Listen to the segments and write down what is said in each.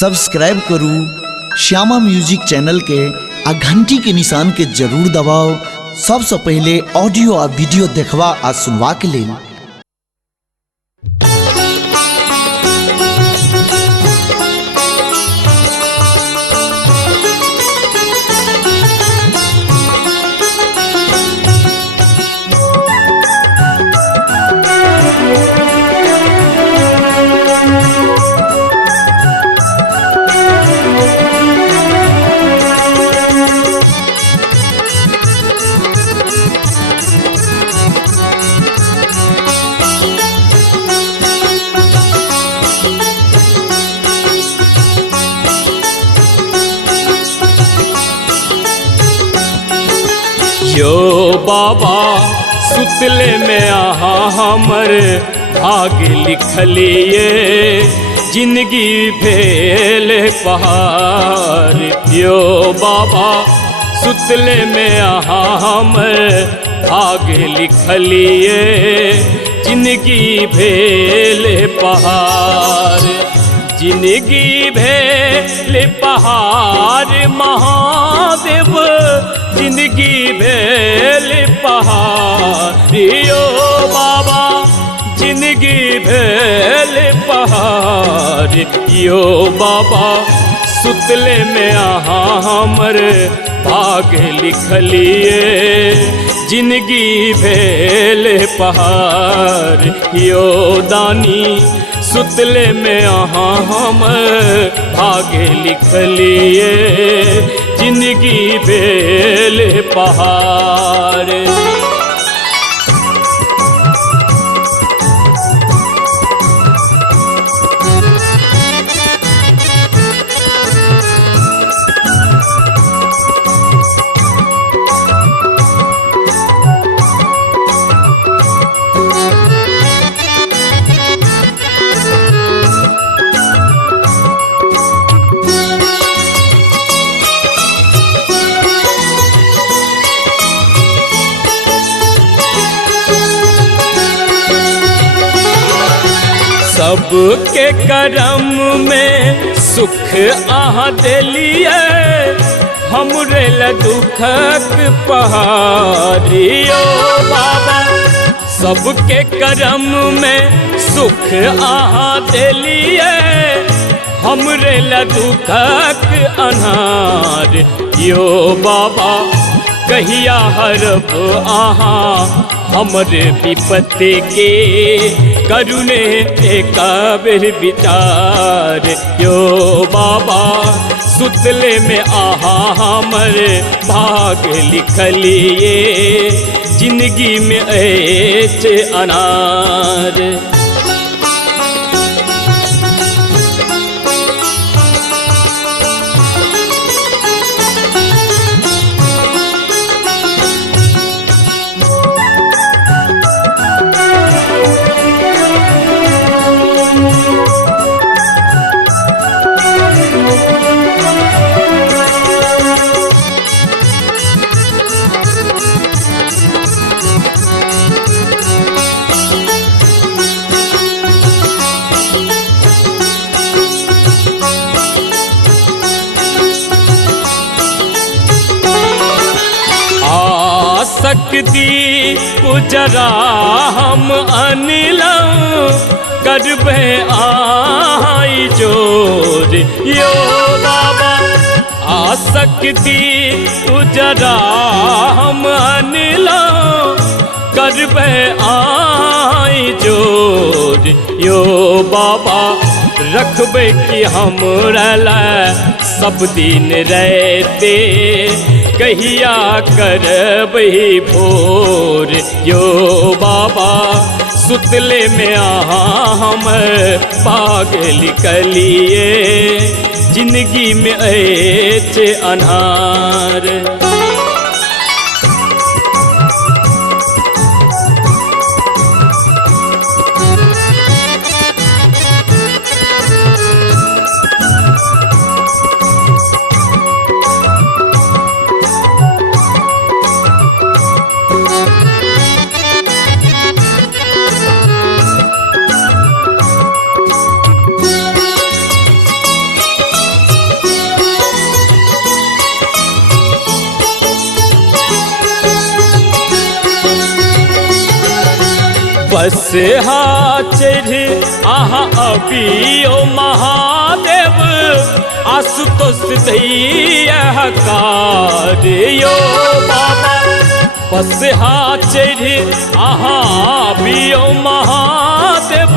Subscribe करू Shyama music channel के आ घंटी के निशान के जरूर दबाओ सबसे पहले ऑडियो आ वीडियो देखवा आ सुनवा के लिए। यो बाबा सुतले में आहा हमर भाग लिखलिए जिंदगी भेल पहाड़। यो बाबा सुतले में आहा हमर भाग लिखलिए जिंदगी भेल पहाड़। जिंदगी भेल पहाड़ महादेव जिंदगी भेल पहाड़। यो बाबा जिंदगी भेल पहाड़। यो बाबा सुतले में आहा हमर भाग लिखलिए जिंदगी भेल पहाड़। यो दानी सुतले में आहा हमर भाग लिखलिए जिंदगी भेल पहाड़। सबके करम में सुख आहा दिलिए हमरे ल दुखक पहाड़। यो बाबा सबके करम में सुख आहा दिलिए हमरे ल दुखक अनार। यो बाबा कहिया हरब आहा हमरे विपत्ति के करुणे एक बेर विचार। यो बाबा सुतले में आहा हमर भाग लिखलिए जिंदगी में ऐच अनार। सकती पुजरा हम अनिलऊ करबे आई जोर। यो बाबा आ सकती पुजरा हम अनिलऊ करबे आई जोर। यो बाबा रखबे कि हमरा सब दिन रहते कहिया करबही भोर। यो बाबा सुतले में आहा हम भाग लिखलिए जिंदगी में ऐच अनार। बस चढ़ आहा अबियो महादेव आशुतोष दैया कार्यो बाबा बस चढ़ आहा अबियो महादेव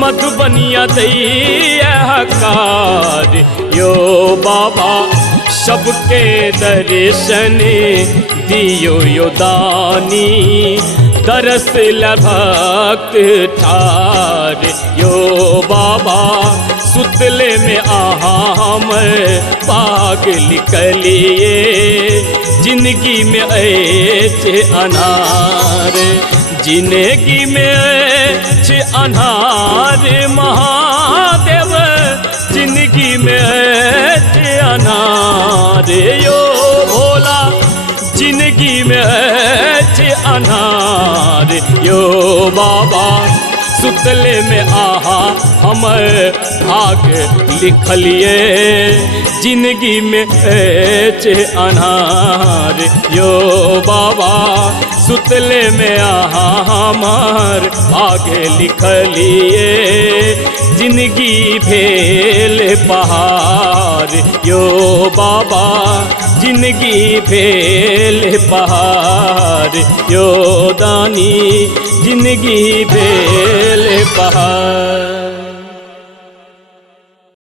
मधुबनिया दैया कार्यो बाबा सबके दर्शन दियो यो दानी दरस भक्त ठार यो बाबा सुतले में आहा हम पाग निकलिए जिंदगी में ऐसे अनार जिंदगी में ऐसे अनार महादेव जिंदगी में ऐसे अनार यो भोला जिंदगी में ऐसे अनार यो बाबा सुतले में आहा हमर भाग लिखलिए जिंदगी में ऐसे अनार यो बाबा सुतले में आहा हमर भाग लिखलिए जिंदगी भेल पहाड़ यो बाबा जिंदगी भेल पहाड़ यो दानी जिंदगी भेल पहाड़।